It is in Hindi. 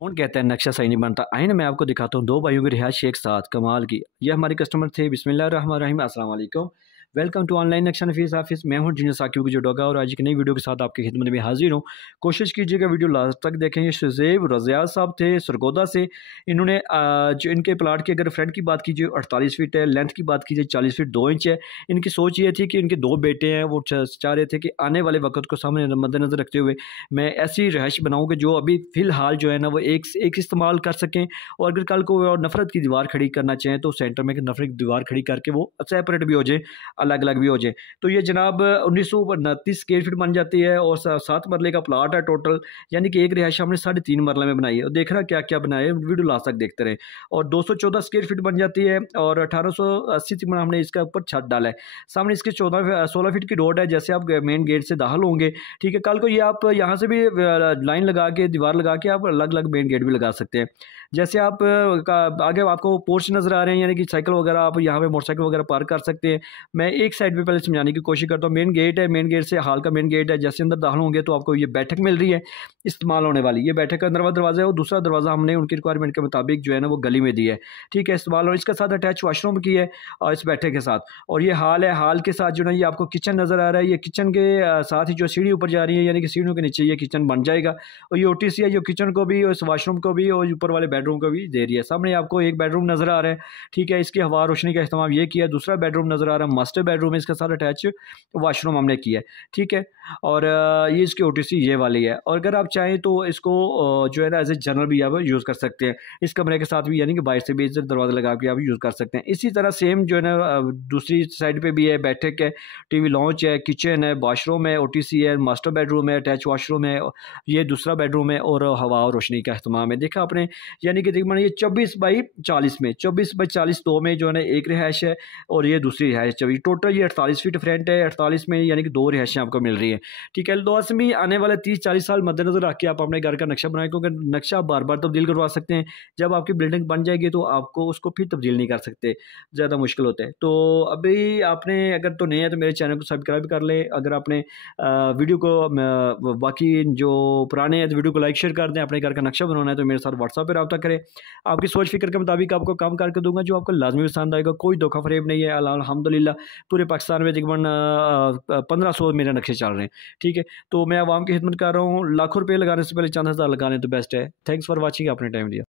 कौन कहता है नक्शा सही नहीं बनता। आइए ना मैं आपको दिखाता हूँ दो भाइयों की रिहायश एक साथ, कमाल की। ये हमारे कस्टमर थे। बिस्मिल्लाहिर्रहमानिर्रहीम, अस्सलाम वालेकुम। वेलकम टू ऑनलाइन नक्शा नफीस ऑफिस। मैं हूँ जीनियस साकिब की जो डोगा, और आज एक नई वीडियो के साथ आपकी खिदमत में हाजिर हूँ। कोशिश कीजिएगा वीडियो लास्ट तक देखें। ये शुज़ैब रज़ियात साहब थे सरगोदा से। इन्होंने जो इनके प्लाट की अगर फ्रंट की बात कीजिए 48 फीट है, लेंथ की बात कीजिए 40 फीट 2 इंच है। इनकी सोच ये थी कि इनके दो बेटे हैं, वो चाह रहे थे कि आने वाले वक्त को सामने मद्देनज़र रखते हुए मैं ऐसी रहायश बनाऊँ कि जो अभी फ़िलहाल जो है ना वो एक इस्तेमाल कर सकें, और अगर कल को नफ़रत की दीवार खड़ी करना चाहें तो सेंटर में नफ़रत की दीवार खड़ी करके वो सेपरेट भी हो जाए, अलग अलग भी हो जाए। तो ये जनाब 1929 स्क्वायर फीट बन जाती है, और 7 मरले का प्लाट है टोटल, यानी कि एक रिहायश हमने 3.5 मरला में बनाई है। और देखना क्या क्या बनाया है, वीडियो लास्ट तक देखते रहे। और 214 स्क्वायर फीट बन जाती है, और 1880 तक हमने इसका ऊपर छत डाला है। सामने इसकी 16 फीट की रोड है। जैसे आप मेन गेट से दाखिल होंगे, ठीक है, कल को ये आप यहाँ से भी लाइन लगा के दीवार लगा के आप अलग अलग मेन गेट भी लगा सकते हैं। जैसे आप आगे आपको पोर्च नज़र आ रहे हैं, यानी कि साइकिल वगैरह आप यहाँ पे मोटरसाइकिल वगैरह पार्क कर सकते हैं। मैं एक साइड पे पहले समझाने की कोशिश करता हूँ। मेन गेट है, मेन गेट से हाल का मेन गेट है। जैसे अंदर दाखिल होंगे तो आपको ये बैठक मिल रही है इस्तेमाल होने वाली। ये बैठक का दरवाज़ा है, और दूसरा दरवाज़ा हमने उनकी रिक्वायरमेंट के मुताबिक जो है ना वो गली में दिया है, ठीक है, इस्तेमाल। और इसके साथ अटैच वाशरूम की है, और इस बैठक के साथ। और ये हाल है, हाल के साथ जो ना ये आपको किचन नज़र आ रहा है। ये किचन के साथ ही जो सीढ़ी ऊपर जा रही है, यानी कि सीढ़ियों के नीचे ये किचन बन जाएगा। और ये ओटीसी है जो किचन को भी और इस वाशरूम को भी और ऊपर वाले बेडरूम को भी दे रही है। सामने आपको एक बेडरूम नज़र आ रहा है, ठीक है, इसकी हवा रोशनी का इस्तेमाल ये किया है। दूसरा बेडरूम नज़र आ रहा है, मास्टर बेडरूम है, इसके साथ अटैच वाशरूम हमने किया है, ठीक है। और ये इसकी ओटीसी ये वाली है। और अगर आप चाहें तो इसको जो है ना एज ए जनरल भी आप यूज़ कर सकते हैं इस कमरे के साथ भी, यानी कि बाहर से भी इधर दरवाज़ा लगा के आप यूज़ कर सकते हैं। इसी तरह सेम जो है ना दूसरी साइड पे भी है, बैठक है, टीवी लॉन्च है, किचन है, वॉशरूम है, ओटीसी है, मास्टर बेडरूम है, अटैच वॉशरूम है, ये दूसरा बेडरूम है, और हवा और रोशनी का इस्तेमाल है। देखा आपने, यानी कि तकरीबन ये 24 बाई 40 में, 24 बाई 40 2 में जो है ना एक रिहायश है, और ये दूसरी रिहायश। टोटल ये 48 फीट फ्रंट है, 48 में यानी कि 2 रिहायशें आपको मिल रही है, ठीक है। लाज़मी आने वाले 30-40 साल मद्देनजर रख के आप अपने घर का नक्शा बनाएं, क्योंकि नक्शा बार बार तब्दील करवा सकते हैं। जब आपकी बिल्डिंग बन जाएगी तो आपको उसको फिर तब्दील नहीं कर सकते, ज़्यादा मुश्किल होता है। तो अभी आपने अगर तो नए हैं तो मेरे चैनल को सब्सक्राइब कर लें। अगर आपने वीडियो को बाकी जो पुराने हैं तो वीडियो को लाइक शेयर कर दें। अपने घर का नक्शा बनाना है तो मेरे साथ व्हाट्सएप पर रब्ता करें। आपकी सोच फिक्र के मुताबिक आपको काम करके दूंगा जो आपको लाजमी पसंद आएगा। कोई धोखा फरेब नहीं है। अल्हम्दुलिल्लाह पूरे पाकिस्तान में तकरीबन 1500 मेरे नक्शे चल रहे हैं, ठीक है। तो मैं आवाम की खिदमत कर रहा हूँ। लाखों रुपये लगाने से पहले चंद हज़ार लगाने तो बेस्ट है। थैंक्स फॉर वॉचिंग, आपने टाइम दिया।